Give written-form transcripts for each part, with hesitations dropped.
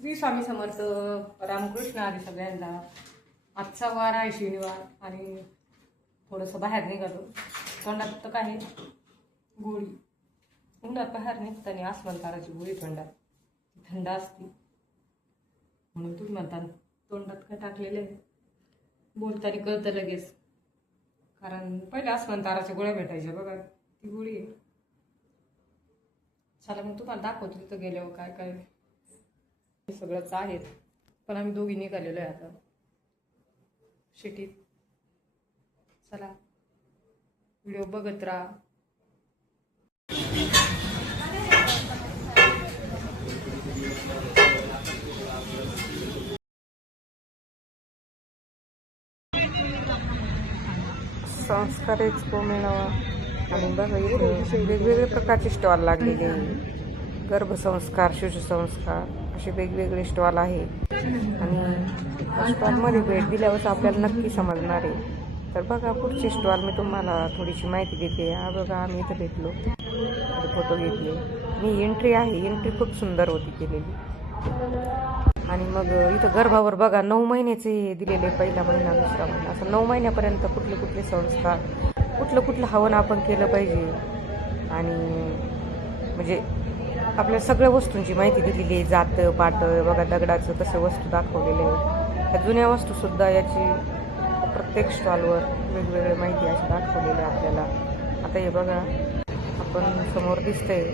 श्री स्वामी समर्थ रामकृष्ण आदी सगळ्यांना. आजचा वार आहे शनिवार आणि थोडंसं बाहेर निघालो. तोंडात तर काय गोळी उन्हात बाहेर निघताना आसमंताराची गोळी तोंडात थंड असते म्हणून तुम्ही म्हणता तोंडात काय टाकलेले आहे. बोलताना कळतं लगेच, कारण पहिले आसमंताराच्या गोळ्या भेटायच्या बघा, ती गोळी आहे. चला मग तुम्हाला दाखवतो तिथं गेल्यावर काय काय सगळंच आहेत. पण आम्ही दोघी निघालेलो आहे आता सिटीत. चला व्हिडिओ बघत राहा. संस्कार एक्सपो मेळावा आणि बघा इथे वेगवेगळे प्रकारचे स्टॉल लागलेले आहे. गर्भसंस्कार, शिशुसंस्कार असे वेगवेगळे स्टॉल आहे आणि स्टॉलमध्ये भेट दिल्यावर आपल्याला नक्की समजणार आहे. तर बघा पुढचे स्टॉल मी तुम्हाला थोडीशी माहिती देते. हा बघा आम्ही इथं भेटलो, फोटो घेतले. मी एंट्री आहे, एंट्री खूप सुंदर होती केलेली. आणि मग इथं गर्भावर बघा 9 महिन्याचे दिलेले, पहिला महिना दुसरा महिना असं 9 महिन्यापर्यंत कुठले कुठले संस्कार, कुठलं हवन आपण केलं पाहिजे. आणि म्हणजे आपल्या सगळ्या वस्तूंची माहिती दिलेली आहे. जातं पाटं बघा, दगडाचं कसं वस्तू दाखवलेले आहे. त्या जुन्या वस्तूसुद्धा याची प्रत्येक स्टॉलवर वेगवेगळी माहिती अशी दाखवलेली आहे आपल्याला. आता हे बघा आपण समोर दिसतंय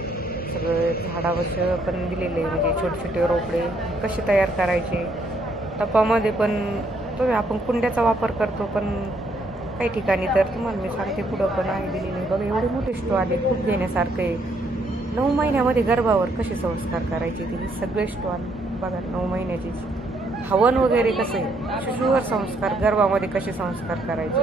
सगळं झाडावरचं पण दिलेले आहे, म्हणजे छोटे छोटे रोपडे कसे तयार करायचे. टपामध्ये पण तो आपण कुंड्याचा वापर करतो, पण काही ठिकाणी तर तुम्हाला मी सांगते पुढं पण आहे दिलेले. बघा एवढे मोठे स्टॉल आले, खूप घेण्यासारखं आहे. 9 महिन्यामध्ये गर्भावर कसे संस्कार करायचे ते सगळे स्टॉल बघा. 9 महिन्याचे हवन वगैरे कसे, शिशुवर संस्कार, गर्भामध्ये कसे संस्कार करायचे.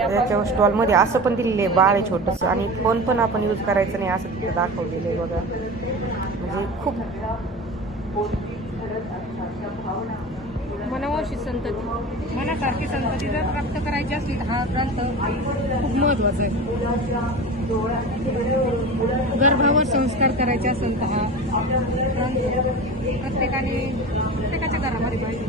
याच्या स्टॉलमध्ये असं पण दिलेलं आहे, बाळ आहे छोटंसं आणि फोन पण आपण यूज करायचं नाही असं तिथे दाखवलेलं आहे बघा. म्हणजे खूप मनावरची संतती, मनासारखी संतती जर प्राप्त करायची असली तर हा ग्रंथ खूप महत्वाचा आहे. गर्भावर संस्कार करायचे असेल तर हा ग्रंथ प्रत्येकाच्या घरामध्ये पाहिजे.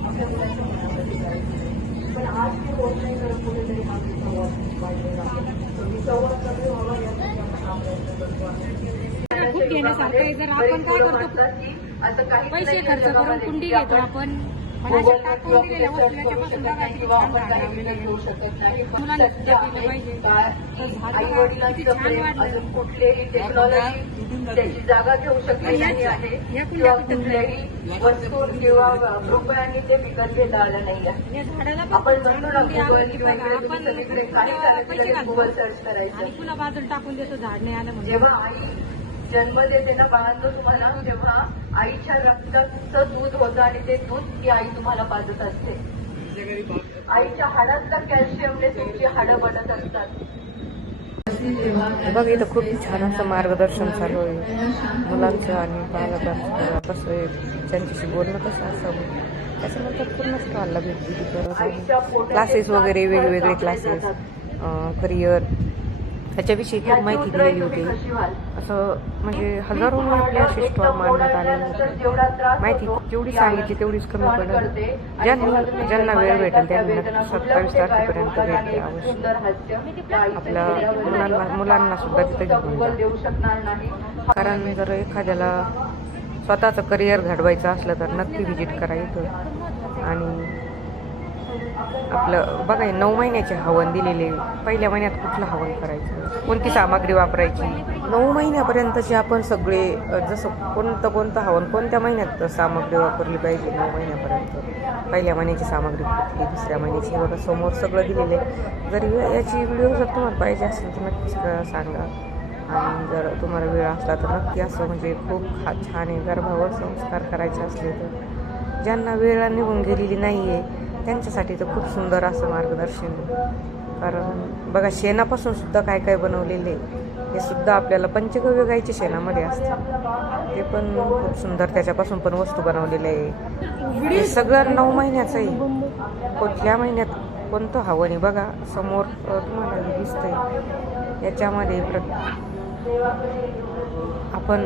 खूप घेण्यासारखं आहे. जर आपण काय करतो, पैसे खर्च करून कुंडी घेतो आपण, टाकून दिलेल्या वस्तू याच्यापासून मुलांना सुद्धा केलं पाहिजे. अजून कुठलीही टेक्नॉलॉजी त्याची जागा घेऊ शकली नाही आहे. कुठल्याही वस्तू किंवा रुपयांनी ते विकत घेता आलं नाही आहे. आपण म्हणतो ना गुगल सर्च करायचं, पुन्हा बाजूला टाकून देतो झाड नाही आलं म्हणजे. जेव्हा आई जन्म देते ना बाळांनो तुम्हाला, तेव्हा आईच्या रक्ताचं दूध होतं आणि ते दूध ती आई तुम्हाला पाजत असते. आईच्या हाडातलं कॅल्शियमने तुमची हाडं बनत असतात. बघ इथं खूप छान असं मार्गदर्शन चालू आहे मुलांचं आणि पालकांचं. कसं आहे त्यांच्याशी बोलणं कसं असावं, त्याच्यानंतर पूर्ण स्टॉलला भेट दिली करत क्लासेस वगैरे, वेगवेगळे क्लासेस, करिअर त्याच्याविषयी खूप माहिती दिलेली होती. असं म्हणजे हजारोने आपल्या असे स्टॉल मांडण्यात आले होते. माहिती जेवढी सांगितली तेवढीच कमी पडेल. ज्यांना वेळ भेटेल त्यांनी 27 तारखेपर्यंत भेट द्या अवश्य. आपल्या मुलांना सुद्धा तिथे घेऊन जा, कारण जर एखाद्याला स्वतःचं करिअर घडवायचं असलं तर नक्की व्हिजिट करा इथं. आणि आपलं बघा 9 महिन्याचे हवन दिलेले, पहिल्या महिन्यात कुठलं हवन करायचं, कोणती सामग्री वापरायची. 9 महिन्यापर्यंतचे आपण सगळे जसं कोणतं हवन कोणत्या महिन्यात सामग्री वापरली पाहिजे. 9 महिन्यापर्यंत पहिल्या महिन्याची सामग्री कुठली, दुसऱ्या महिन्याची, बघा समोर सगळं दिलेलं आहे. जर याची व्हिडिओ जर तुम्हाला पाहिजे असेल तर नक्कीच सांगा. आणि जर तुम्हाला वेळ असला तर नक्की असं म्हणजे खूप छान आहे. गर्भावर संस्कार करायचे असले तर ज्यांना वेळ निघून गेलेली नाही आहे त्यांच्यासाठी तर खूप सुंदर असं मार्गदर्शन आहे. कारण बघा शेणापासून सुद्धा काय काय बनवलेले हे सुद्धा आपल्याला पंचगव्य गाईच्या शेणामध्ये असतं, ते पण खूप सुंदर त्याच्यापासून पण वस्तू बनवलेल्या आहे. हे सगळं 9 महिन्याचं आहे. कुठल्या महिन्यात कोणतं हवं नाही बघा समोर तुम्हाला दिसतंय. याच्यामध्ये आपण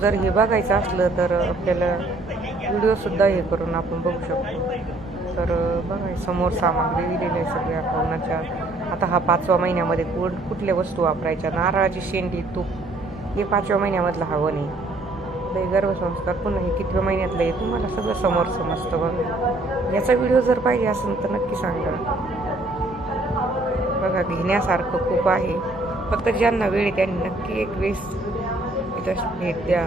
जर हे बघायचं असलं तर आपल्याला व्हिडिओसुद्धा हे करून आपण बघू शकतो. तर बघा समोर सामग्री दिलेली आहे सगळ्या हवनाच्या. आता हा 5व्या महिन्यामध्ये कुठल्या वस्तू वापरायच्या, नारळाची शेंडी, तूप हे 5व्या महिन्यामधलं हवन आहे. गर्भसंस्कार पुन्हा हे कितव्या महिन्यातलं आहे तुम्हाला सगळं समोर समजतं. बघा याचा व्हिडिओ जर पाहिजे असेल तर नक्की सांगा. बघा घेण्यासारखं खूप आहे, फक्त ज्यांना वेळ आहे त्यांनी नक्की एक वेळेस इथं भेट द्या.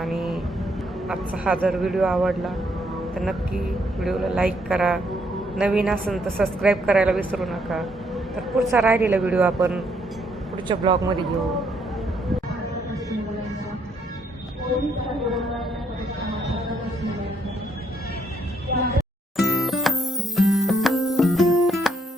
आणि आजचा हा जर व्हिडिओ आवडला तर नक्की व्हिडिओला लाईक करा. नवीन असेल तर सबस्क्राईब करायला विसरू नका. तर पुढचा राहिलेला व्हिडिओ आपण पुढच्या ब्लॉगमध्ये घेऊ.